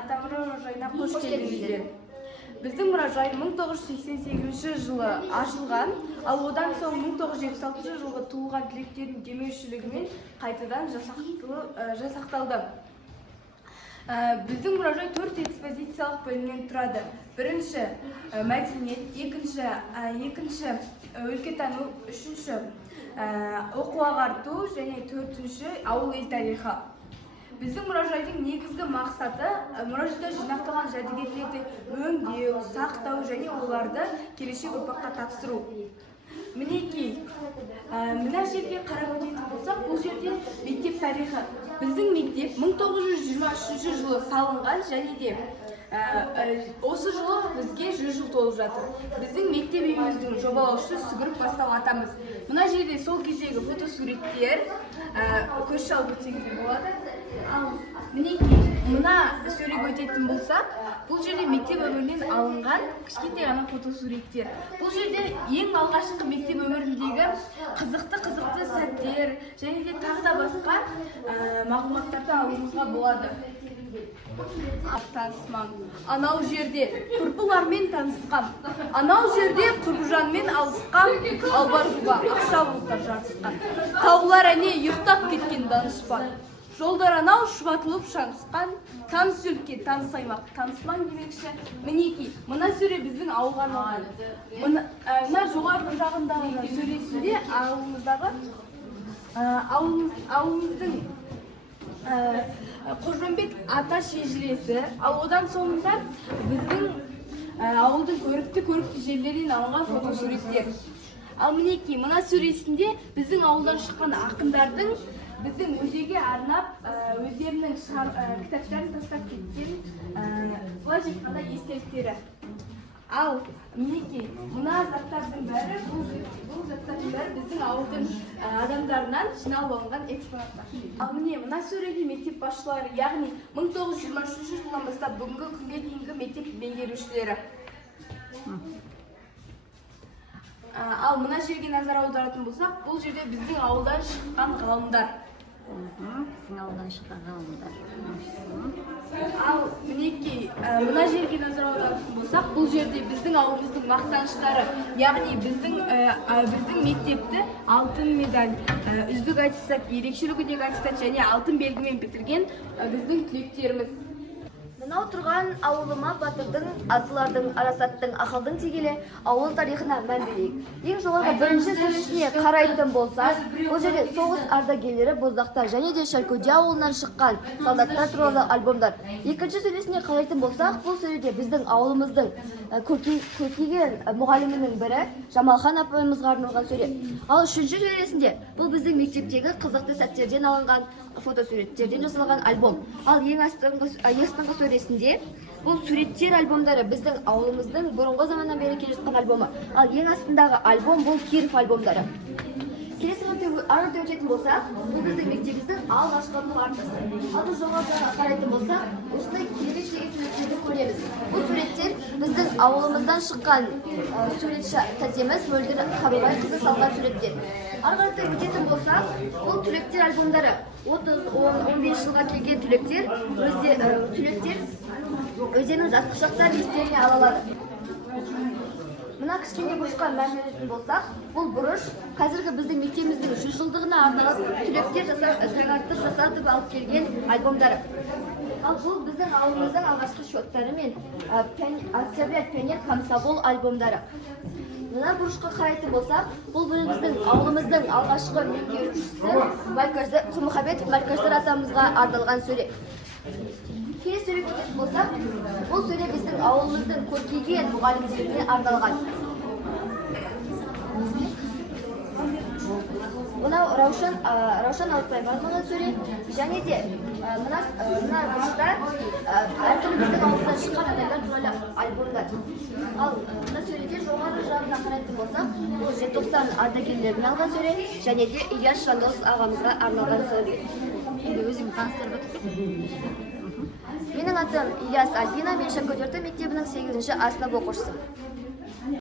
Атамұра мұражайына қош келдіңіздер. Біздің мұражай 1988 жылы ашылған, ал одан соң 1976 жылғы туылған түлектердің демеушілігімен қайтадан жасақталды. Біздің мұражай 4 экспозициялық бөлімнен тұрады. Бірінші мәдениет, екінші өлкетану, үшінші оқу ағарту және төртінші ауыл ел тарихы. Біздің мұражайдың негізгі мақсаты мұражайда жинақталған жәдігерлерді өңдеу, сақтау және оларды келешек ұрпаққа тапсыру. Мінекей, мына жерге қарап өтетін болсақ, бұл жерде мектеп тарихы. Біздің мектеп 1923 жылы салынған және де осы жылы бізге 100 жыл толып жатыр. Біздің мектеп үйіміздің жобалаушысы Сүгіріп Бастау атамыз. Мына жерде сол кездегі фотосуреттер көз шалып өтсеңіздер болады. Ал мінекей, мына сөйлеп өтетін болсақ, бұл жерде мектеп өмірінен алынған кішкентай ғана фотосуреттер. Бұл жерде ең алғашқы мектеп өміріндегі қызықты сәттер және де тағы да басқа мағлұматтарды алуыңызға болады. Танысман. Анау жерде тұрпылармен танысқан, анау жерде құрбыжанмен алысқан, албаржуға ақша бұлттар жарысқан, таулар әне ұйықтап кеткен данышпан, жолдар анау шұбатылып шаңысқан, таныс өлке, таныс аймақ, танысман демекші. Мінекей, мына сөре біздің ауылға арналған. Мына жоғарғы жағындағы сөресінде ауылымыздың Қожамбет ата шежіресі, ал одан соңында біздің ауылдың көрікті жерлерінен алынған фотосуреттер. Ал мінекей, мына сөресінде біздің ауылдан шыққан ақындардың біздің музейге арнап өздерінің кітаптарын тастап кеткен былай айтқанда естеліктері. Ал мінекей, мына заттардың бәрі, бұл заттардың бәрі біздің ауылдың адамдарынан жиналып алынған экспонаттар. Ал мына сөреде мектеп басшылары, яғни 1923 жылдан бастап бүгінгі күнге дейінгі мектеп меңгерушілері. Ал мына жерге назар аударатын болсақ, бұл жерде біздің ауылдан шыққан ғалымдар. Ал мінекей, мына жерге назар аударатын болсақ, бұл жерде біздің ауылымыздың мақтаныштары, яғни біздің мектепті алтын медаль, үздік аттестат, ерекше үлгідегі аттестат және алтын белгімен бітірген біздің түлектеріміз. Мынау тұрған ауылыма батырдың, асылардың, арасаттың, ақылдың тегелі ауыл тарихына мән берейік. Ең жоғарғы бірінші сөресіне қарайтын болсақ, бұл жерде соғыс ардагерлері Боздақтар және де Шалкөде ауылынан шыққан солдаттар туралы альбомдар. Екінші сөресіне қарайтын болсақ, бұл сөреде біздің ауылымыздың көркейген мұғалімінің бірі Жамалхан апайымызға арналған сөре. Ал үшінші сөресінде бұл біздің мектептегі қызықты сәттерден алынған фотосуреттерден жасалған альбом. Ал ең астыңғы сөресінде бұл суреттер альбомдары біздің ауылымыздың бұрынғы заманнан бері келе жатқан альбомы. Ал ең астындағы альбом бұл Киров альбомдары. Келесі арты өтетін болсақ, бұл біздің мектебіміздің алғашқы партасы. Ал жоғарыға қарайтын болсақ, осындай керемет деген суреттерді көреміз. Бұл суреттер біздің ауылымыздан шыққан суретші тәтеміз Мөлдір Қабылбайқызы салған суреттер. Арғарты өтетін болсақ, бұл түлектер альбомдары. 30-15 жылға келген түлектер өздерінің жастық шақтарын естеріне ала алады. Мына кішкене бұрышқа мән беретін болсақ, бұл бұрыш қазіргі біздің мектебіміздің 100 жылдығына арналып түлектер жасатып алып келген альбомдары. Ал бұл біздің ауылымыздың алғашқы счеттары мен Октябрь пионер комсомол альбомдары. Мына бұрышқа қарайтын болсақ, бұл біздің ауылымыздың алғашқы меңгерушісі Құлмұхамбетов Малькаждар атамызға арналған сөре. Келесі сөре кететін болсақ, бұл сөре біздің ауылымыздың көркейген мұғалімдеріне арналған. Мынау Раушан Алтайға арналған сөре, және де мына бұрышта әртүрлі біздің ауылымыздан шыққан адамдар туралы альбомдар. Ал мына сөреде жоғары жағына қарайтын болсақ, бұл желтоқсан ардагерлеріне алған сөре, және де Ильяс Жандосов ағамызға арналған сөре. Өзің таныстырып өтіп. Менің атым Ильяс Альбина, мен Шалкөде орта мектебінің 8-ші А сынып оқушысы.